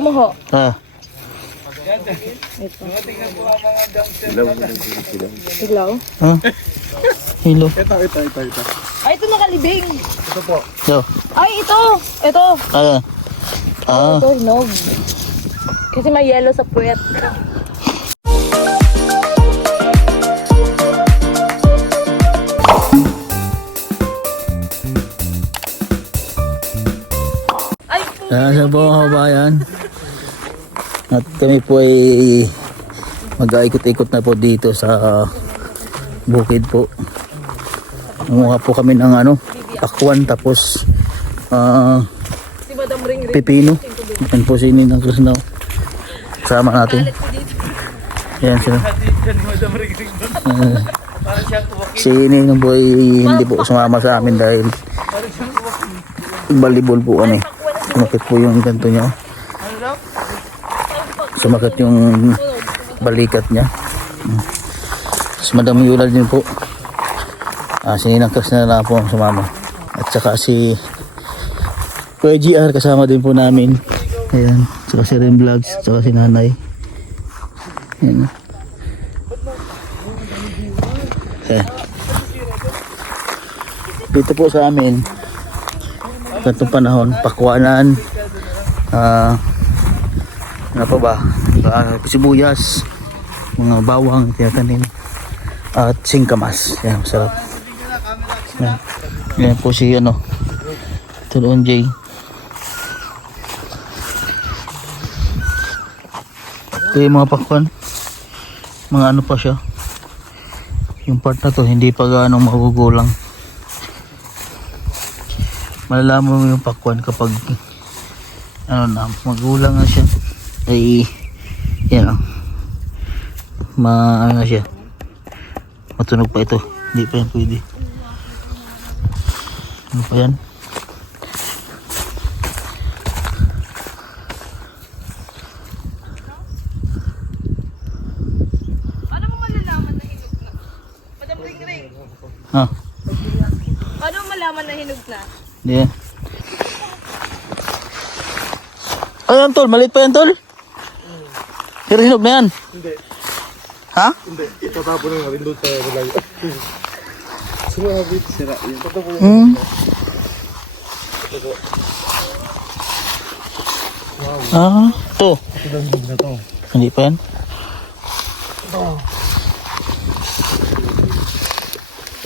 mo ho. Ah. Ito. Hilaw? Ha? Hilo. Ito. Ay, ito nakalibing. Ito po. Yo. Ay, ito. Ito. Ah. Ah. Ito, hinog. Kasi may yellow sa puwet. Ay, Sa po mga kabayan. At kami po ay mag-aikot-ikot na po dito sa bukid po. Nanguha po kami ng pakwan tapos si Madam Ring Ring. pipino. Yan po si Ninang Krusnaw. Kasama natin. Yan sila. Si Ninang po ay hindi po sumama sa amin dahil volleyball po kami. Sumakit po yung ganto niya. Sumakit yung balikat niya. Tapos Madam Yula din po. Si Ninang Krusnaw na po ang sumama. At saka si Kuya GR kasama din po namin. Ayan, saka si Ren Vlogs, saka si Nanay. Ayan. Ayan. Dito po sa amin, ganitong panahon, pakwanan, ano pa ba, sibuyas, mga bawang, tinatanim, at singkamas. Ayan, masarap. Ayan. Ayan po si Tulon J. Ito yung mga pakwan, mga pa siya, yung part na to hindi pa gaano magugulang. Malalaman mo yung pakwan kapag magulang na siya, ay yan na siya, matunog pa ito, hindi pa yan pwede. Ano pa yan? Ha? Paano malaman na hinog na? Hindi yan. Ayan tol, maliit pa yan tol. Pero hinog na yan. Hindi. Ha? Hindi. Itatapon na natin doon sa malayo. Sumabit. Sira yun. Ito po. Ah, to. Ito lang na to. Hindi pa yan.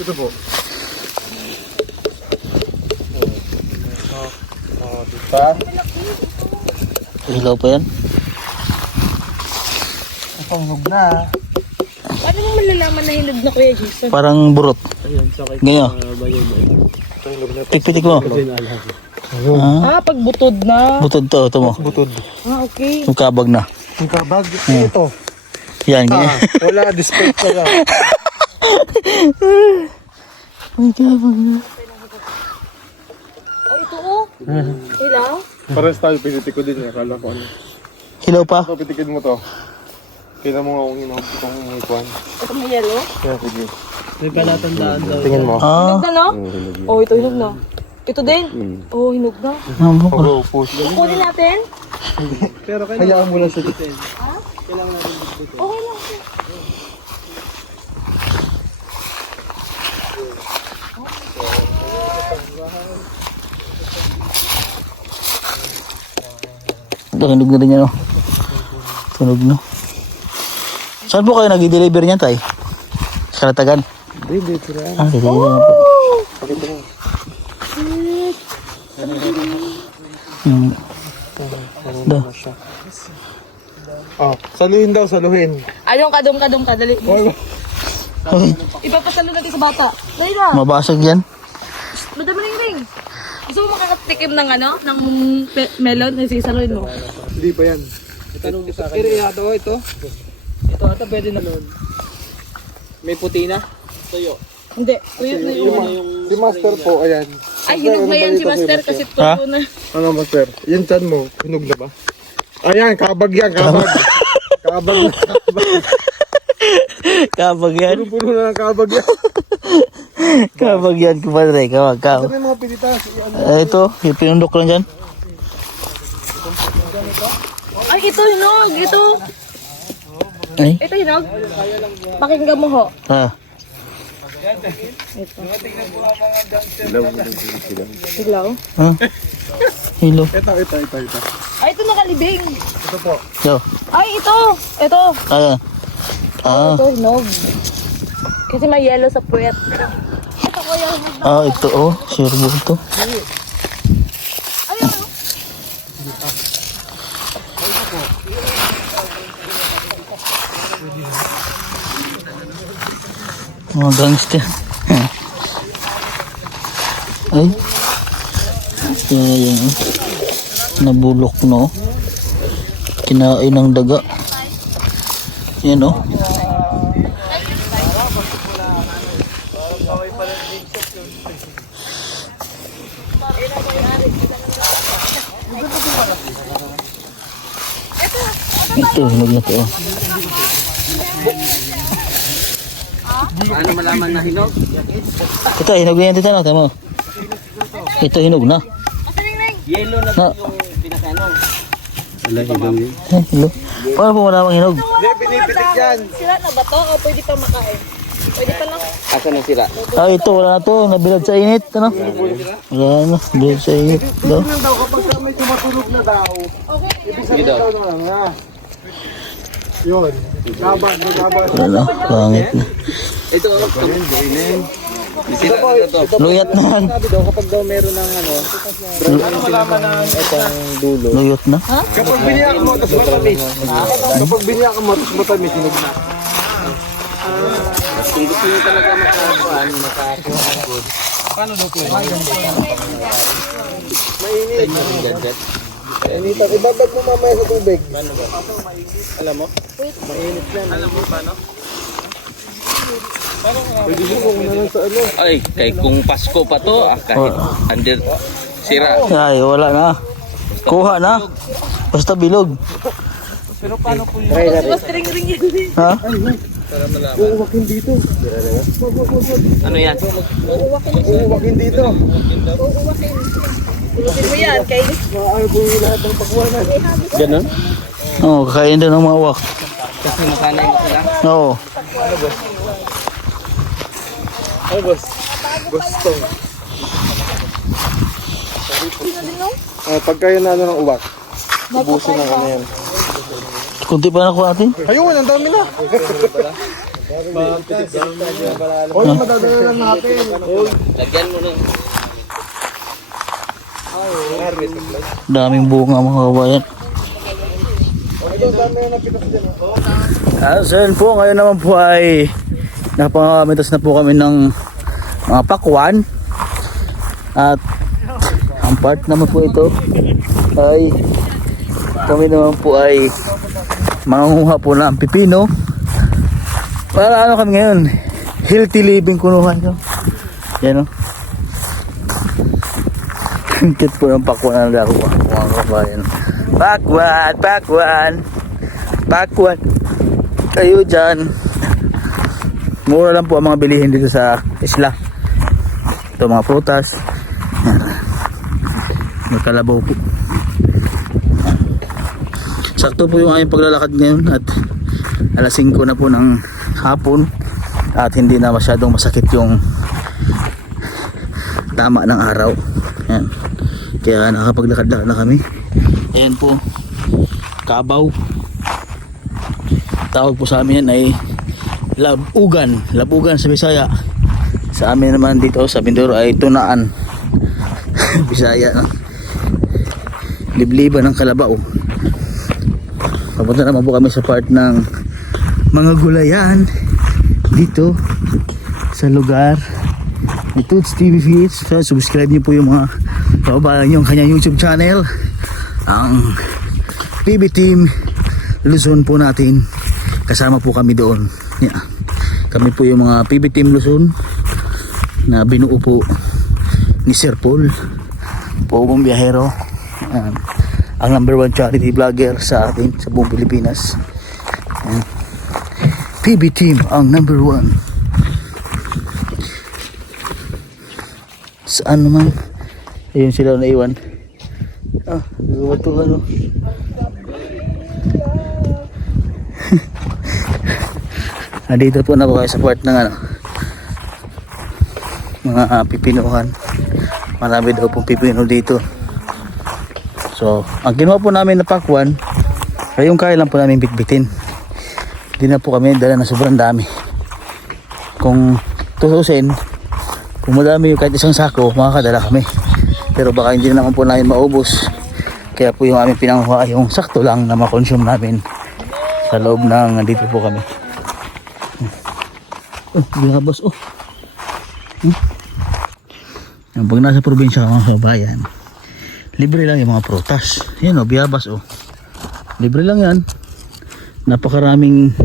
Ito po. Diba? Hilaw pa yan. Ito hinog na. Paano mo malalaman na hinog na, Kuya Jason? Parang burot. Ganyan. Ito hinog na. Tik-tik mo. Ah, Pag butod na. butod to. Ito mo. Butod. Okay. Yung kabag na. Yung kabag. Ito. Yan, ganyan. Wala. Dispense na lang. May kabag na. Oh, ito oh. Hilaw? Pares tayo. Pinitik ko din. Akala ko ano. Hilaw pa. Ito, pitikin mo to. Kailan mo nga kung itong ikuan. Ito may yellow? Kaya sige. May palatandaan daw. Tingin mo. Hinog na, no? Oh, ito hinog na. Ito din? Oh, hinog na. Go, push. Kukunin natin? Pero Hayaan mo lang sa Okay lang. Tunog na rin yan, no? Tunog, no? Saan po kayo nag-deliver niyan, tay? Sa Kalatagan? Hindi, tira. Deliver na po. Pakita mo. Da. Oh, saluhin daw, saluhin. Anong kadong kadali. Ipapasalo natin sa bata. Dali na. Mabasag yan. Madam Ring Ring. Gusto mo makakatikim ng ng melon na sisaloin mo? Hindi pa yan. Tanong mo sa akin. Ito. Ito pwede na. May puti na. Tuyo. Hindi. Tuyot na yung Si Master po, ayan. Ay, hinog na yan si Master kasi tuyo na. Ano, Master? Yan chan mo, hinog na ba? Ayan, kabag yan, kabag. Kabag na kabag. Kabag yan. Puro na ng kabag yan. Kabag yan, kumadre. Kabag, kabag. Ano yung mga pilitas? Ito, yung pinundok lang dyan. Ay, ito hinog. Ito. Ay? Ito hinog. Pakinggan mo ho. Ah. Hilaw. Ah. Hello. Ito. Ay, ito nakalibing. Ito po. Yo. Ay, ito. Ito. Ayan. Ah. Ito hinog. Kasi may yellow sa puwet. Ito ko yung hinog. Ah, ito oh. Sirbo ito. Ayun. Mga gangster. Ay. Kaya yung nabulok no. Kinain ng daga. Yan oh. Ito, hinog na to. Oh. Ano malaman na hinog? Ito, hinog na yan dito na. Tama. Ito, hinog na. Yellow na Na. yung pinakano. Ay, hello. Paano po malamang hinog? Hindi, binibitik yan. Sira na ba to o pwede pa makain? Pwede pa lang. Asan ang sira? Ah, ito, wala na to. Nabilad sa init. Ano? Wala na. Bilad sa init. Ito. Tingnan daw kapag may tumatunog na daw. Ibig sabihin daw na nga. Yun. Labag. Wala na. Pangit na. Ito, sira na to. Luyat na yan. Sabi daw kapag daw meron ng ano, ano malaman na itong dulo. Luyot na. Kapag biniyak mo, tapos matamis. Kapag biniyak mo, tapos matamis, hinog na. Kung gusto nyo talaga makakuha. Paano daw po? Mainit. Initan, ibabag mo mamaya sa tubig. Alam mo? Mainit na. Alam mo paano? Pwede mo kung naman sa ano. Ay, kay kung Pasko pa to, kahit under sira. Ay, wala na. Kuha na. Basta bilog. Pero paano po yun? Mas ring-ring yan. Ha? Uuwakin dito. Ano yan? Uuwakin dito. Tulutin mo yan. Kay Maaari po yung lahat ng pakwanan. Ganun? Oo, kakain din ng mga wak. Kasi nasanay mo sila. Oo. Ano boss? Gusto. Pagka yun na ano ng uwak, ubusin ng ano yan. Kunti pa nakuha natin. Ayun, ang dami na. Hoy, madadala lang natin. Lagyan mo ng Daming bunga mga kabayan. Ayun, dami na napitas dyan. So yun po, ngayon naman po ay napangamitas na po kami ng mga pakwan. At ang part naman po ito ay kami naman po ay mangunguha po ng pipino. Para ano kami ngayon, healthy living kunuha ito. Yan o. Ang cute po ng pakwan na nakuha mga kabayan. Pakwan kayo dyan. Mura lang po ang mga bilihin dito sa isla. Ito mga prutas. May kalabaw po. Sakto po yung aming paglalakad ngayon at alas 5 na po ng hapon at hindi na masyadong masakit yung tama ng araw. Ayan. Kaya nakapaglakad-lakad na kami. Ayan po, Kabaw. Tawag po sa amin yan ay labugan. Labugan sa Bisaya. Sa amin naman dito sa Mindoro ay tunaan. Bisaya na. Libliban ng kalabaw. Papunta naman po kami sa part ng mga gulayan dito sa lugar ni Toots TV Feeds. So, subscribe niyo po yung mga kababayan niyo ang kanyang YouTube channel, ang PB Team Luzon po natin. Kasama po kami doon. Yeah. Kami po yung mga PB Team Luzon na binuo po ni Sir Paul Pogong Biyahero. Ang #1 charity vlogger sa atin sa buong Pilipinas. PB Team ang #1. Saan naman? Ayun sila naiwan. Gawatuhan o. Dito po na po kayo sa part ng ano, mga pipinuhan. Marami daw pong pipino dito. So, ang ginawa po namin na pakwan, ay yung kaya lang po namin bitbitin. Hindi na po kami dala na sobrang dami. Kung tutusin, kung madami yung kahit isang sako, makakadala kami. Pero baka hindi naman po namin maubos. Kaya po yung aming pinanguha yung sakto lang na makonsume namin sa loob ng dito po kami. Binabas Pag nasa probinsya ka mga kabayan, libre lang yung mga prutas. Yan biyabas libre lang yan. Napakaraming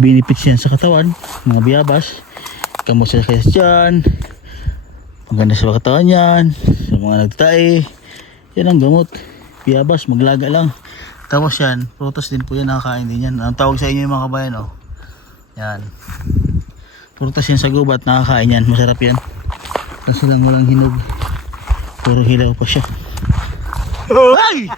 benefits yan sa katawan. Mga biyabas, kamusta kaya dyan, maganda sa katawan yan. Sa mga nagtae, yan ang gamot. Biyabas, maglaga lang. Tapos yan, prutas din po yan, nakakain din yan. Ang tawag sa inyo yung mga kabayan yan, prutas yan sa gubat, nakakain yan, masarap yan. Kasi lang walang hinog, puro hilaw pa siya. Ay!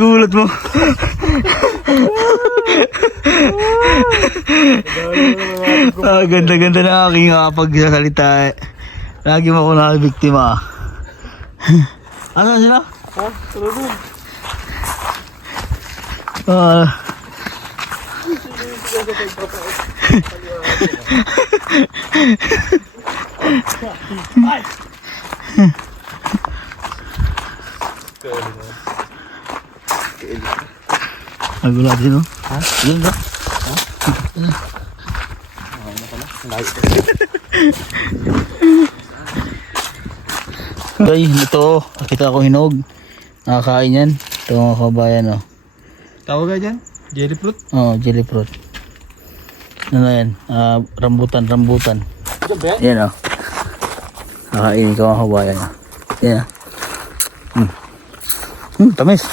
Gulat mo. Ganda-ganda na aking pagsasalita. Lagi mo ako nakabiktima. Asan sila? Ha? Tulog. Nagulat din Ha? Yun ba? Okay, ito nakita ko hinog. Nakakain yan. Ito mga kabayan Tawag ka dyan? Jelly fruit? Jelly fruit. Ano yan? Rambutan. Yan Nakain ko mga kabayan Yan tamis.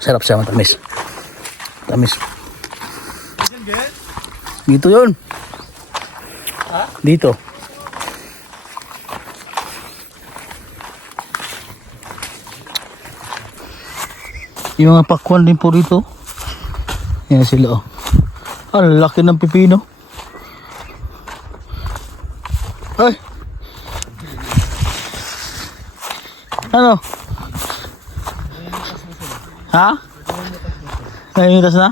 Sarap siya, matamis. Tamis. Dito yun. Dito. Yung mga pakwan din po rito. Yan sila ang laki ng pipino. Ay. Ano? Ha? Nahimitas na?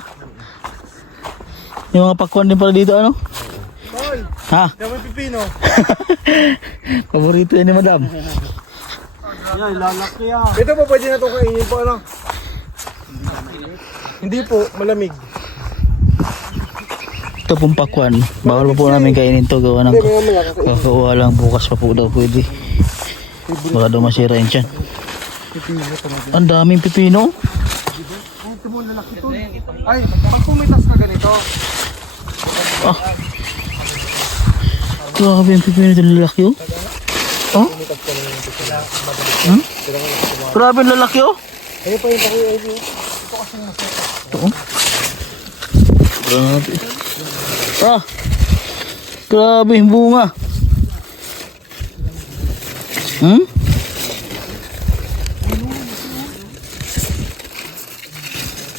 Yung mga pakwan din pala dito Ha? Dapat pipino. Paborito yan ni madam. Yan, lalaki yan. Ito po, pwede na ito kainin po, Hindi po, malamig. Ito pong pakwan. Bawal pa po namin kainin to. Gawa ng kakawa lang. Bukas pa po daw pwede. Baka daw masira yun dyan. Ang daming pipino. Ito mo, lalaki to. Ay, pag pumitas ka ganito. Grabe yung pipino ito lalaki Grabe yung lalaki Ayun pa yung takoy. Ito Grabe. Grabe yung bunga.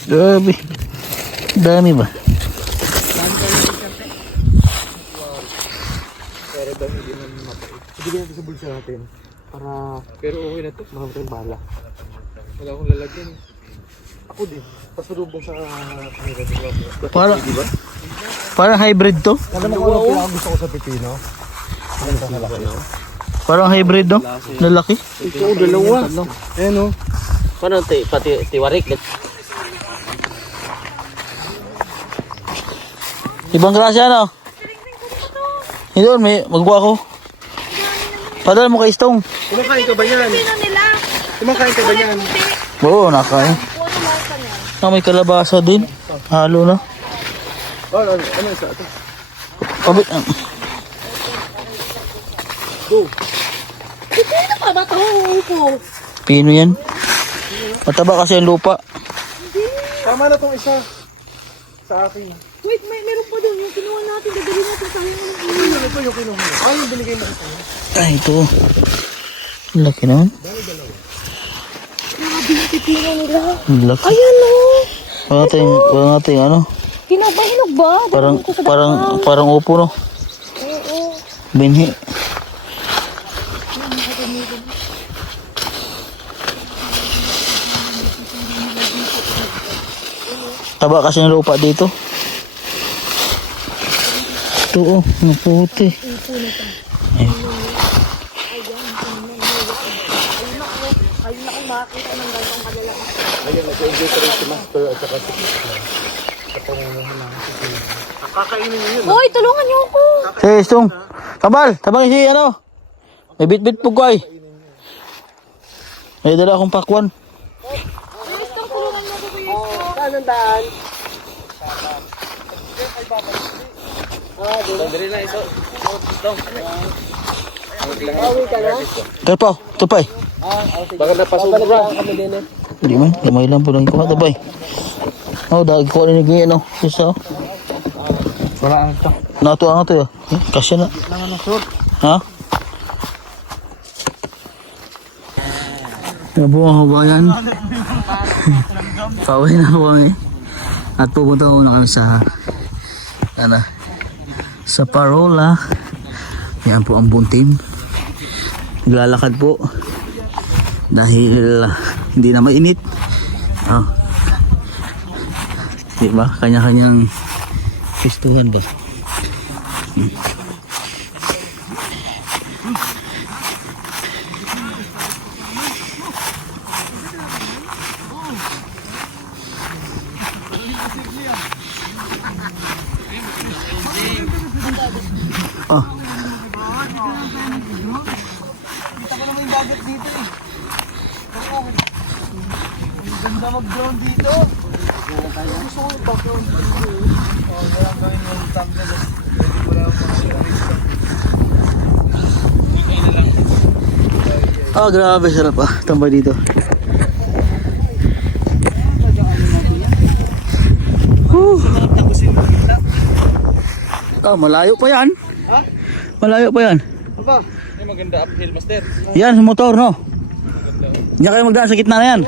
Grabe. Dami ba? Ibigay natin sa bulsa natin. Pero okay na ito. Marami tayong bala. Wala akong lalagyan. Ako din. Pasurubong sa kanila. Parang hybrid to. Alam mo kung ano gusto ko sa pipino? Parang hybrid no? Lalaki. Ito, dalawa. Ayan Paano pati tiwarik? Ibang klase Hindi may magwa ko. Padala mo kay Stong. Kumakain ka ba yan? Kumakain ka ba yan? Oo, nakain. May kalabasa din. Halo na. Ano isa ito? Kabit. Go. Pipino pa ba ito? Upo. Pino yan. Mataba kasi ang lupa. Tama na tong isa. Sa akin. Wait, meron pa doon. Yung kinuha natin, dadali natin sa yung kinuha. Ay, yung binigay mo sa kanya. Ay, ito. Laki naman. Grabe yung pipino nila. Laki. Ayan o. Wala natin ano. Hinog ba? Parang upo no. Oo. Binhi. Taba kasi ng lupa dito. Ito oh, maputi. Ayun. Ayun ako makakita ng gantong kalalaki. Ayun, nag-enjoy ka rin si Master at saka si Kakainin niyo yun. Hoy, tulungan niyo ako. Hey, Stung. Kabal, tabang si ano. May bit-bit po ko ay. May dala akong pakwan. Bilis kang tulungan mo ako, bilis. Saan ang daan? Dali na iso. Kaya pa, ito pa eh. Baka napasubra. Kami din eh. Hindi man, gamay lang po lang ikuha tabay. Oh, dahil ko rin naging ano. Isa oh. Wala ito. Nato ang ito yun. Kasya na. Ha? Yan po mga kabayan. Pauwi na po kami. At pupunta ko na kami sa sa Parola. Yan po ang buong team. Naglalakad po. Dahil hindi na mainit. Oh. Diba? Kanya-kanyang pistuhan ba? Oh. Ganda mag-drone dito. Gusto ko yung background dito. Wala gawin yung thumbnail. Wala Oh, grabe sarap ah. Tambay dito. Oh, malayo pa yan. Ha? Malayo pa yan. Aba, Ay, maganda uphill, Master. Yan, sa motor, no? Diyan kayo magdaan sa gitna na yan.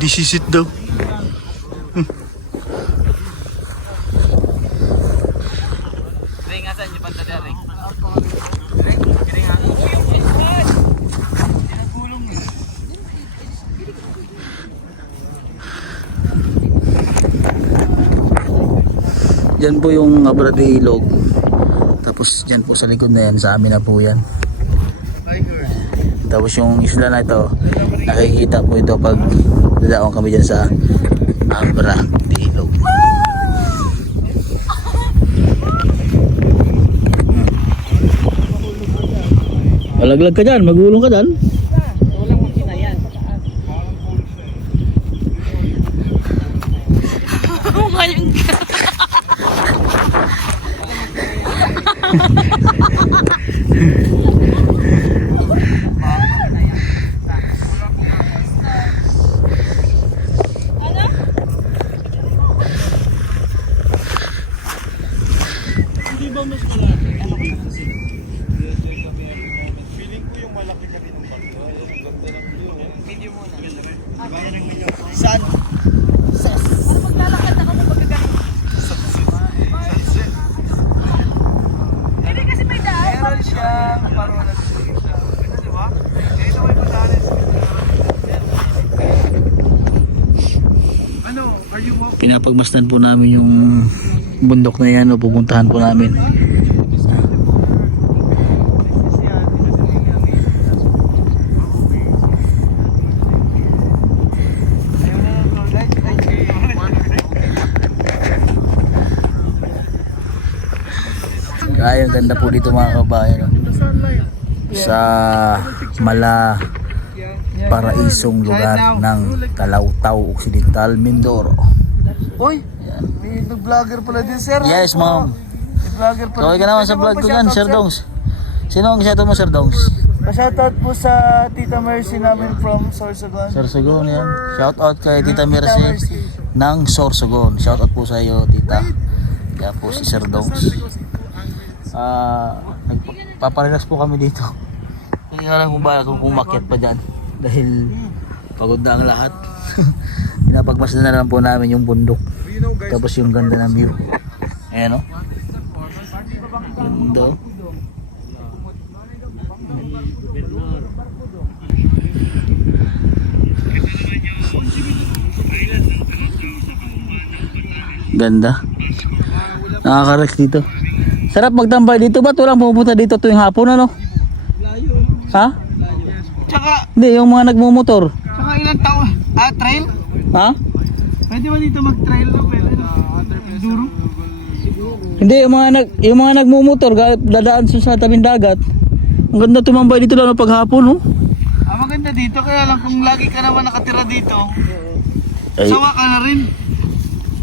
This is it daw. Ring, asan yung banda na ring? Diyan po yung Abrade Ilog. Tapos diyan po sa likod na yan, sa amin na po yan. Tapos yung isla na ito, nakikita po ito pag dadaong kami dyan sa Abrade Ilog. Malaglag ka dyan, magulong ka dyan. Walang makina yan. Pinapagmasdan po namin yung bundok na yan o pupuntahan po namin. Ay, ang ganda po dito mga kabayan. Sa Paraisong lugar ng Talawtaw Occidental, Mindoro. Hoy, may vlogger pala din, sir. Yes, ma'am. May vlogger pala. Okay ka naman sa vlog ko dyan, Sir Dongs. Sino ang shoutout mo, Sir Dongs? Pa-shoutout po sa Tita Mercy namin from Sorsogon. Sorsogon yan. Shoutout kay Tita Mercy ng Sorsogon. Shoutout po sa iyo, Tita. Kaya po si Sir Dongs. Nagpaparelax po kami dito. Hindi nga lang kung umakyat pa dyan. Dahil pagod na ang lahat. Pinapagmasdan na lang po namin yung bundok. Tapos yung ganda ng view. Ayan o. Ganda o. Ganda. Nakaka-relax dito. Sarap magtambay dito. Ba't walang pumunta dito tuwing hapon, ano? Ha? Tsaka, Hindi, yung mga nagmumotor. tsaka ilang taon? Trail? Ha? Pwede ba dito mag-trail na? Pwede na. Duro? Hindi, yung mga nagmumotor, dadaan sa tabing dagat. Ang ganda tumambay dito lalo paghapon, no? Maganda dito, kaya lang kung lagi ka naman nakatira dito, Ay, sawa ka na rin.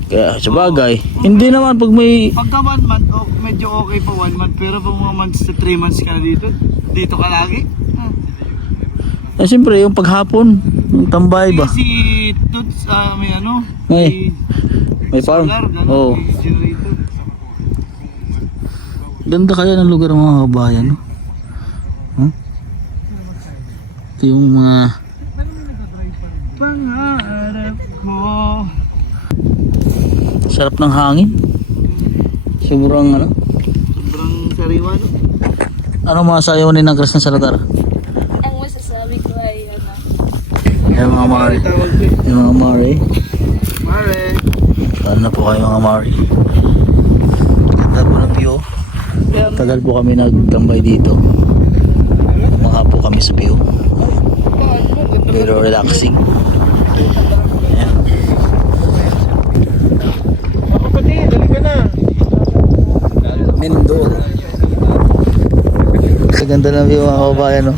kaya sa bagay. Hindi naman pag may... Pagka 1 month, medyo okay pa 1 month. Pero pag mga months to 3 months ka na dito ka lagi. Eh, siyempre, yung paghapon, yung tambay ba? Kasi Toots, may ano, May farm. solar, Oo. may generator. Ganda kaya ng lugar ng mga kabayan, no? Huh? Ito yung mga... Pangarap ko. Sarap ng hangin. Sobrang ano? Sobrang sariwa, no? Ano masayaw ni ng Krishna Salatar? Ang masasabi ko ay ano. Yung mga Mari. Tawag ko eh. Yung mga Mari. Mare. Saan na po kayo mga Mari? Ganda po ng view. Tagal po kami nagtambay dito. Mga po kami sa view. Very relaxing. Ayan. Kapatid, dali ka na. Mindoro. Sa ganda ng view mga kabayan, no?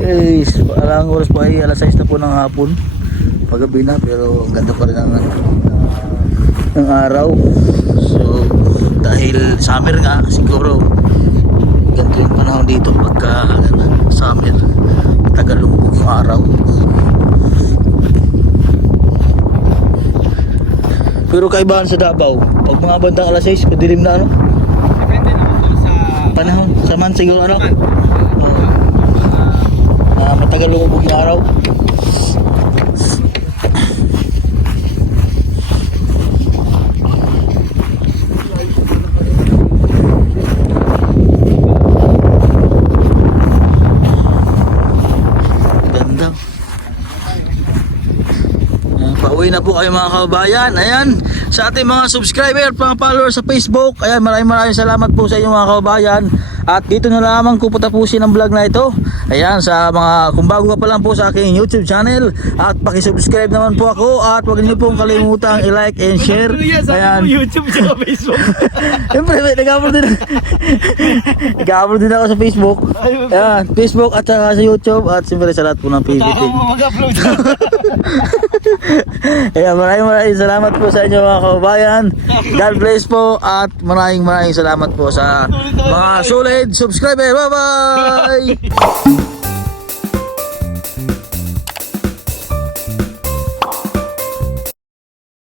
Eh, alang oras pa ay alas 6 na po ng hapon. Paggabi na, pero ang ganda pa rin ng, ng araw. So, dahil summer nga, siguro ganito yung panahon dito pagka summer. Tagal lumubog yung araw. Pero kaibahan sa Davao, pag mga bandang alas 6, madilim na, ano? Depende naman sa Panahon, sa man siguro, ano? Matagal lumubog yung araw. Ganda. Pauwi na po kayo mga kababayan. Ayan, sa ating mga subscriber, mga followers sa Facebook. Ayan, maraming salamat po sa inyo mga kababayan. At dito na lamang ko patapusin ang vlog na ito. Ayan, sa mga kung bago ka pa lang po sa aking YouTube channel, at pakisubscribe naman po ako, at huwag niyo pong kalimutang i-like and share. Ayan. YouTube at Facebook. Siyempre, nag-upload din ako sa Facebook. Ayan, Facebook at saka sa YouTube, at siyempre sa lahat po ng PVP. Ako mo mag-upload. Ayan, maraming salamat po sa inyo mga kababayan. God bless po, at maraming salamat po sa mga solid subscriber. Bye bye.